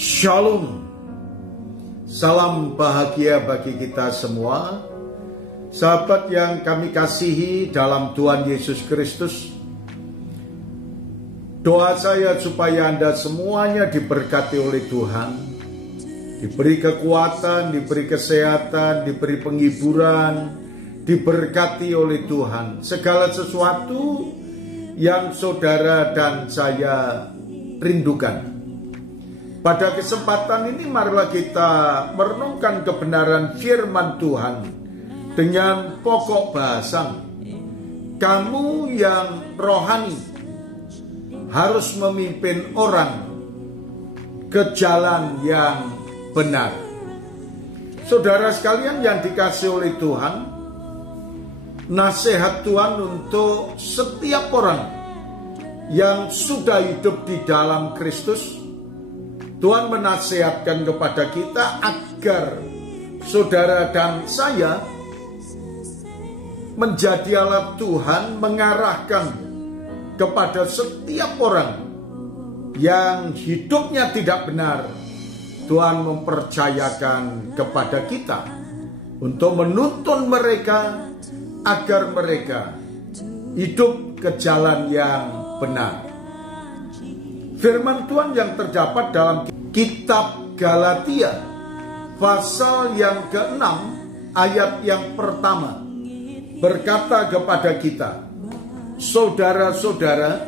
Shalom. Salam bahagia bagi kita semua. Sahabat yang kami kasihi dalam Tuhan Yesus Kristus, doa saya supaya Anda semuanya diberkati oleh Tuhan, diberi kekuatan, diberi kesehatan, diberi penghiburan, diberkati oleh Tuhan. Segala sesuatu yang saudara dan saya rindukan. Pada kesempatan ini marilah kita merenungkan kebenaran firman Tuhan dengan pokok bahasan. Kamu yang rohani harus memimpin orang ke jalan yang benar. Saudara sekalian yang dikasihi oleh Tuhan, nasihat Tuhan untuk setiap orang yang sudah hidup di dalam Kristus. Tuhan menasihatkan kepada kita agar saudara dan saya menjadi alat Tuhan, mengarahkan kepada setiap orang yang hidupnya tidak benar. Tuhan mempercayakan kepada kita untuk menuntun mereka agar mereka hidup ke jalan yang benar. Firman Tuhan yang terdapat dalam Kitab Galatia pasal yang ke-6 ayat yang pertama berkata kepada kita, saudara-saudara,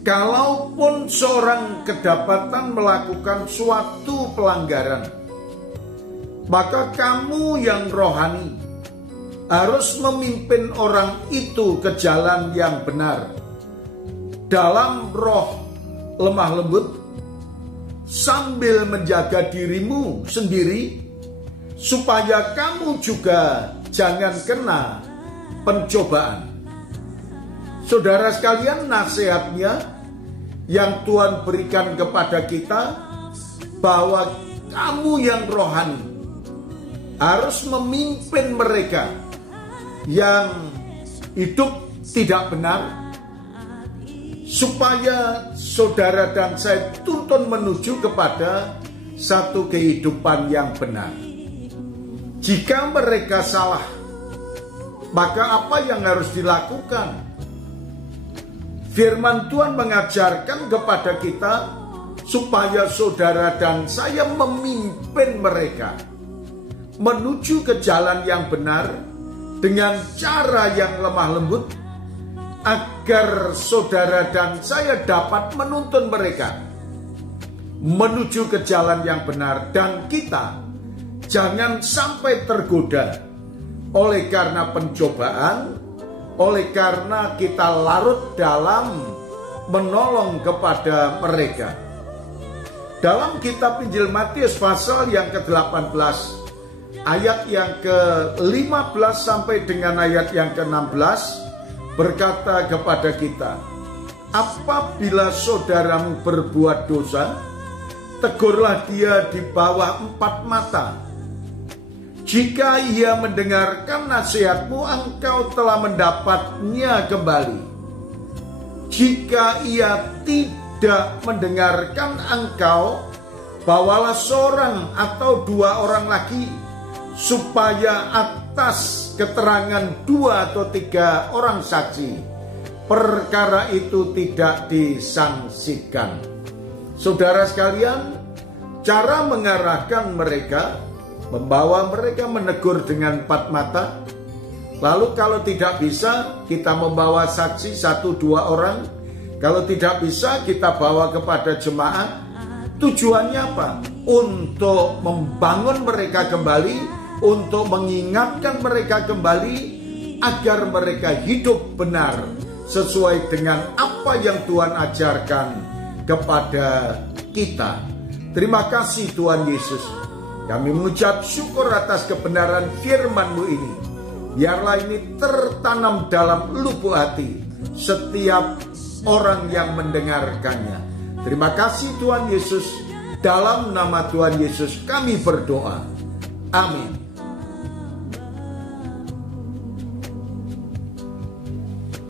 kalaupun seorang kedapatan melakukan suatu pelanggaran, maka kamu yang rohani harus memimpin orang itu ke jalan yang benar dalam roh lemah lembut, sambil menjaga dirimu sendiri, supaya kamu juga jangan kena pencobaan. Saudara sekalian, nasihatnya yang Tuhan berikan kepada kita, bahwa kamu yang rohani harus memimpin mereka yang hidup tidak benar, supaya saudara dan saya tuntun menuju kepada satu kehidupan yang benar. Jika mereka salah, maka apa yang harus dilakukan? Firman Tuhan mengajarkan kepada kita supaya saudara dan saya memimpin mereka menuju ke jalan yang benar dengan cara yang lemah lembut, agar saudara dan saya dapat menuntun mereka menuju ke jalan yang benar, dan kita jangan sampai tergoda oleh karena pencobaan, oleh karena kita larut dalam menolong kepada mereka. Dalam kitab Injil Matius pasal yang ke-18 ayat yang ke-15 sampai dengan ayat yang ke-16 berkata kepada kita, apabila saudaramu berbuat dosa, tegurlah dia di bawah 4 mata. Jika ia mendengarkan nasihatmu, engkau telah mendapatnya kembali. Jika ia tidak mendengarkan engkau, bawalah seorang atau 2 orang lagi, supaya atas keterangan 2 atau 3 orang saksi perkara itu tidak disangsikan. Saudara sekalian, cara mengarahkan mereka, membawa mereka menegur dengan 4 mata. Lalu kalau tidak bisa, kita membawa saksi 1-2 orang. Kalau tidak bisa, kita bawa kepada jemaat. Tujuannya apa? Untuk membangun mereka kembali, untuk mengingatkan mereka kembali agar mereka hidup benar sesuai dengan apa yang Tuhan ajarkan kepada kita. Terima kasih Tuhan Yesus. Kami mengucap syukur atas kebenaran firman-Mu ini. Biarlah ini tertanam dalam lubuk hati setiap orang yang mendengarkannya. Terima kasih Tuhan Yesus. Dalam nama Tuhan Yesus kami berdoa. Amin.